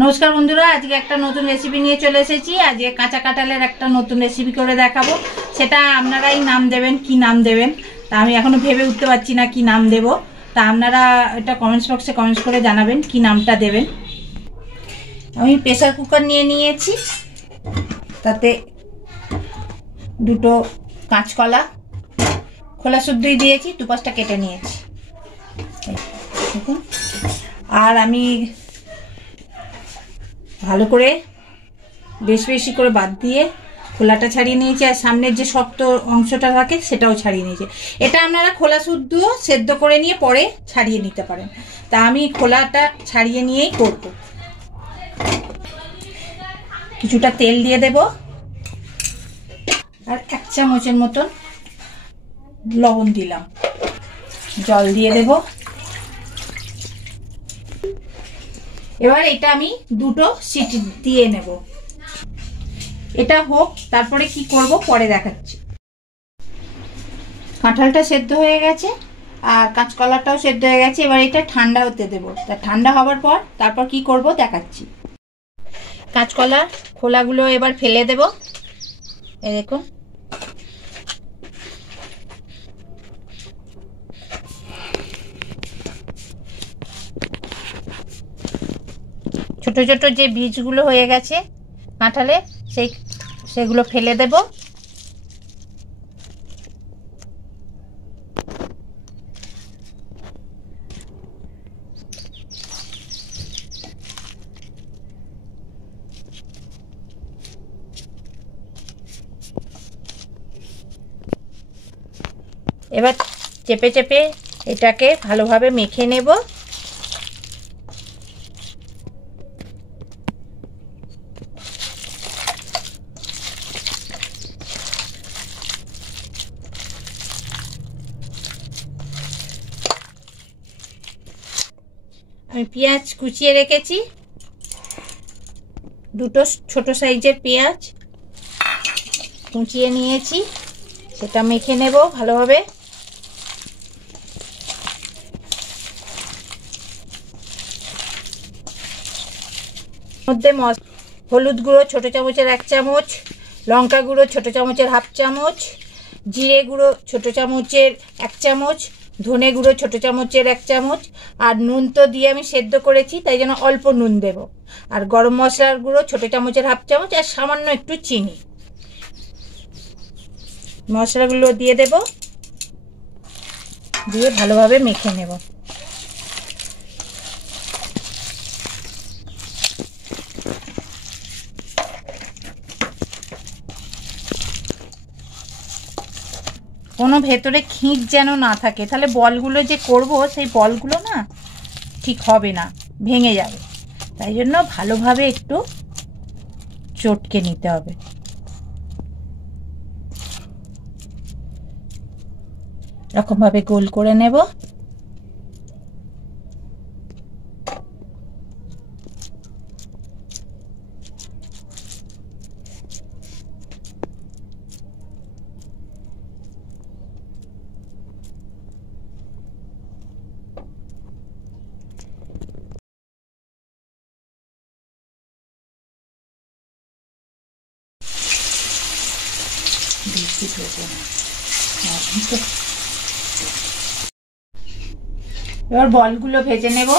নমস্কার বন্ধুরা, আজকে একটা নতুন রেসিপি নিয়ে চলে এসেছি। আজকে কাঁচা কাঁঠালের একটা নতুন রেসিপি করে দেখাবো। সেটা আপনারাই নাম দেবেন, কি নাম দেবেন তা আমি এখনো ভেবে উঠতে পারছি না কি নাম দেব। তা আপনারা এটা কমেন্টস বক্সে কমেন্টস করে জানাবেন কি নামটা দেবেন। আমি প্রেসার কুকার নিয়ে নিয়েছি, তাতে দুটো কাঁচকলা খোলা শুদ্ধই দিয়েছি, দুপাশটা কেটে নিয়েছি। আর আমি ভালো করে বেশি বেশি করে বাদ দিয়ে খোলাটা ছাড়িয়ে নিয়েছি, আর সামনের যে শক্ত অংশটা থাকে সেটাও ছাড়িয়ে নিয়েছি। এটা আপনারা খোলা শুদ্ধ সেদ্ধ করে নিয়ে পরে ছাড়িয়ে নিতে পারেন, তা আমি খোলাটা ছাড়িয়ে নিয়েই করব। কিছুটা তেল দিয়ে দেব, আর 1 চামচের মতন লবণ দিলাম, জল দিয়ে দেব। এবার এটা আমি দুটো সিটি দিয়ে নেব। এটা হোক, তারপরে কি করব পরে দেখাচ্ছি। কাঁঠালটা সেদ্ধ হয়ে গেছে আর কাঁচকলাটাও সেদ্ধ হয়ে গেছে। এবার এটা ঠান্ডা হতে দেব। তা ঠান্ডা হওয়ার পর তারপর কি করব দেখাচ্ছি। কাঁচকলার খোলাগুলো এবার ফেলে দেব। এই দেখুন, ছোট ছোট যে বীজগুলো হয়ে গেছে কাঁঠালে সেগুলো ফেলে দেব। এবার চেপে চেপে এটাকে ভালোভাবে মেখে নেব। আমি পেঁয়াজ কুচিয়ে রেখেছি, দুটো ছোট সাইজের পেঁয়াজ কুচিয়ে নিয়েছি, সেটা মেখে নেব ভালোভাবে। মধ্যে হলুদ গুঁড়ো ছোট চামচের 1 চামচ, লঙ্কা গুঁড়ো ছোট চামচের 1/2 চামচ, জিরে গুঁড়ো ছোট চামচের 1 চামচ, ধনে গুঁড়ো ছোট চামচের 1 চামচ। আর নুন তো দিয়ে আমি সেদ্ধ করেছি, তাই জন্য অল্প নুন দেব। আর গরম মশলার গুঁড়ো ছোট চামচের 1/2 চামচ, আর সামান্য একটু চিনি। মশলাগুলো দিয়ে দেব, দিয়ে ভালোভাবে মেখে নেব। কোনো ভেতরে খিঁচ যেন না থাকে, তাহলে বলগুলো যে করব সেই বলগুলো না ঠিক হবে না, ভেঙে যাবে। তাই জন্য ভালোভাবে একটু চটকে নিতে হবে। এরকমভাবে গোল করে নেব। এবার বলগুলো ভেজে নেব।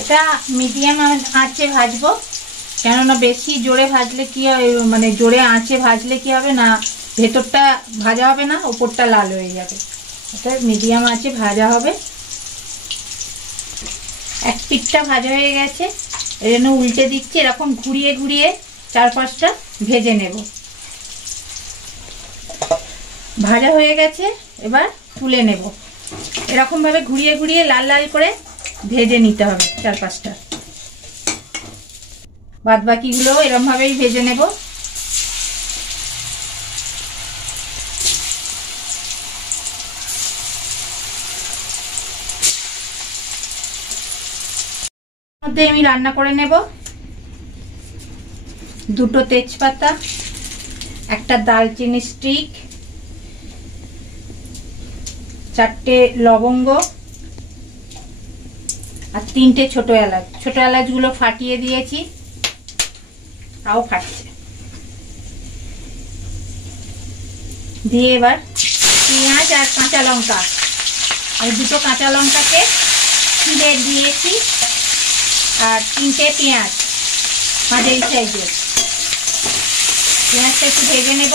এটা মিডিয়াম আঁচে ভাজবো, কেননা বেশি জোরে ভাজলে কি হয়, মানে জোরে আঁচে ভাজলে কি হবে না, ভেতরটা ভাজা হবে না, উপরটা লাল হয়ে যাবে। এটা মিডিয়াম আঁচে ভাজা হবে। এক পিঠটা ভাজা হয়ে গেছে, এই জন্য উল্টে দিচ্ছি। এরকম ঘুরিয়ে ঘুরিয়ে 4-5টা ভেজে নেব। ভাজা হয়ে গেছে, এবার তুলে নেব। এরকম ভাবে ঘুরিয়ে ঘুরিয়ে লাল লাল করে ভেজে নিতে হবে 4-5টা। বাদ বাকিগুলো এরকম ভাবেই ভেজে নেব। মধ্যে আমি রান্না করে নেব। দুটো তেজপাতা, একটা দারচিনি স্টিক, 4টে লবঙ্গ আর 3টে ছোট এলাচ। ছোট এলাচগুলো ফাটিয়ে দিয়েছি, তাও ফাটছে। দিয়ে এবার পেঁয়াজ আর কাঁচা লঙ্কা, আমি দুটো কাঁচা লঙ্কাকে ছিঁড়ে দিয়েছি আর 3টে পেঁয়াজ মাঝারি সাইজের। পেঁয়াজটা একটু ভেজে নেব।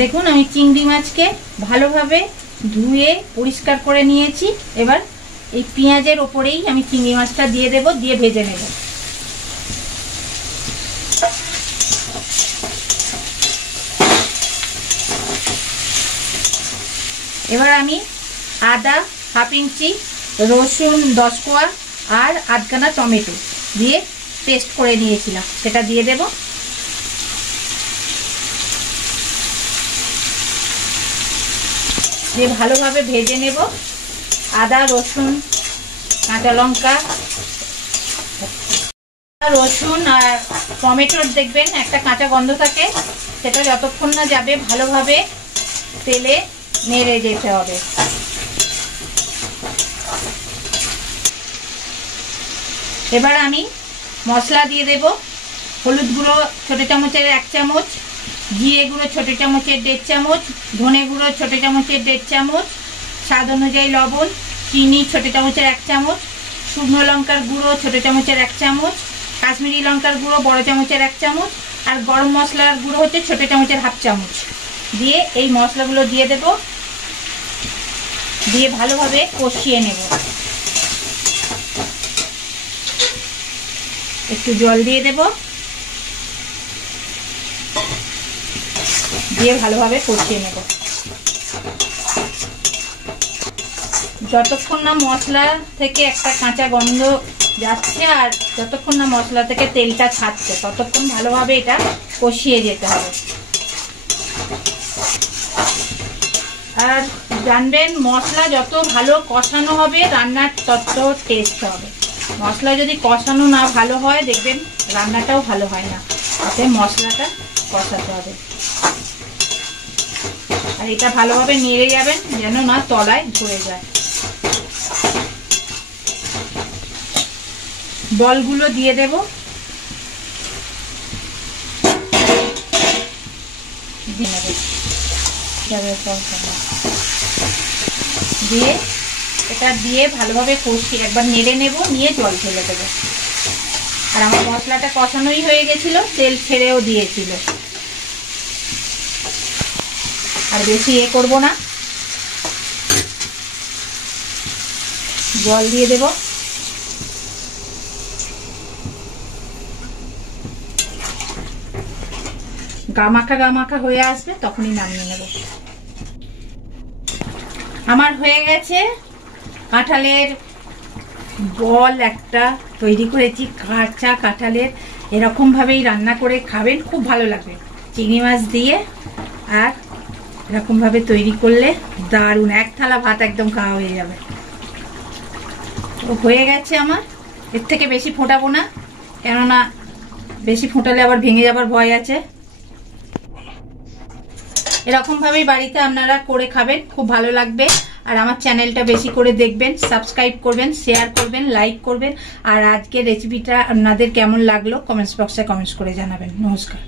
দেখুন আমি চিংড়ি মাছকে ভালোভাবে ধুয়ে পরিষ্কার করে নিয়েছি। এবার এই পেঁয়াজের ওপরেই আমি চিংড়ি মাছটা দিয়ে দেব, দিয়ে ভেজে নেব। এবার আমি আদা হাফ ইঞ্চি, রসুন 10 কোয়া আর আধখানা টমেটো দিয়ে পেস্ট করে নিয়েছিলাম, সেটা দিয়ে দেব। দিয়ে ভালোভাবে ভেজে নেব। আদা, রসুন, কাঁচা লঙ্কা, রসুন আর টমেটোর দেখবেন একটা কাঁচা গন্ধ থাকে, সেটা যতক্ষণ না যাবে ভালোভাবে তেলে নেড়ে যেতে হবে। এবার আমি মশলা দিয়ে দেব। হলুদ গুঁড়ো ছোট চামচের 1 চামচ, জিরে গুঁড়ো ছোট চামচের 1.5 চামচ, ধনে গুঁড়ো ছোট চামচের 1.5 চামচ, স্বাদ অনুযায়ী লবণ, চিনি ছোট চামচের 1 চামচ, শুকনো লঙ্কার গুঁড়ো ছোট চামচের 1 চামচ, কাশ্মীরি লঙ্কার গুঁড়ো বড় চামচের 1 চামচ আর গরম মশলার গুঁড়ো হচ্ছে ছোট চামচের হাফ চামচ। দিয়ে এই মশলাগুলো দিয়ে দেব, দিয়ে ভালোভাবে কষিয়ে নেব। একটু জল দিয়ে দেব, দিয়ে ভালোভাবে কষিয়ে নেব। যতক্ষণ না মশলা থেকে একটা কাঁচা গন্ধ যাচ্ছে আর যতক্ষণ না মশলা থেকে তেলটা ছাড়ছে ততক্ষণ ভালোভাবে এটা কষিয়ে যেতে হবে। আর জানবেন মশলা যত ভালো কষানো হবে রান্নার তত টেস্ট হবে। মশলা যদি কষানো না ভালো হয় দেখবেন রান্নাটাও ভালো হয় না। তাতে মশলাটা কষাতে হবে। আর এটা ভালোভাবে নেড়ে যাবেন যেন না তলায় ধরে যায়। বলগুলো দিয়ে দেব। দিয়ে এটা দিয়ে ভালোভাবে কষিয়ে একবার নেড়ে নেব, নিয়ে জল ফেলে দেবো। আর আমার মশলাটা কষানোই হয়ে গেছিল, তেল ছেড়েও দিয়েছিল। আর বেশি করব না, জল দিয়ে দেব। গামাখা হয়ে আসবে তখনই নামিয়ে নেব। আমার হয়ে গেছে কাঁঠালের বল একটা তৈরি করেছি, কাঁচা কাঁঠালের। এরকম ভাবেই রান্না করে খাবেন, খুব ভালো লাগবে। চিংড়ি মাছ দিয়ে আর এরকম ভাবে তৈরি করলে দারুণ, 1 থালা ভাত একদম খাওয়া হয়ে যাবে। তো হয়ে গেছে আমার। এর থেকে বেশি ফোটাবো না, কেননা বেশি ফোটালে আবার ভেঙে যাবার ভয় আছে। এরকম ভাবেই বাড়িতে আপনারা করে খাবেন, খুব ভালো লাগবে। আর আমার চ্যানেলটা বেশি করে দেখবেন, সাবস্ক্রাইব করবেন, শেয়ার করবেন, লাইক করবেন। আর আজকের রেসিপিটা আপনাদের কেমন লাগলো কমেন্টস বক্সে কমেন্টস করে জানাবেন। নমস্কার।